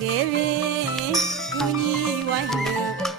ခဲ့ပြီကိုကြီးဝိုင်းလို့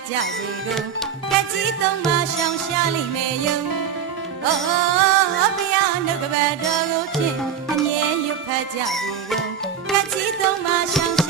တ်ကြစေကုန်ကကြီးသုံးပါရှောင်ရှားလိမ့်မယ်ယုံအိုးဘုရားနှုတ်ကပတ်တော်ကိုဖြင့်အမြဲရွတ်ဖတ်ကြစေကုန်ကကြီးသုံးပါရှောင်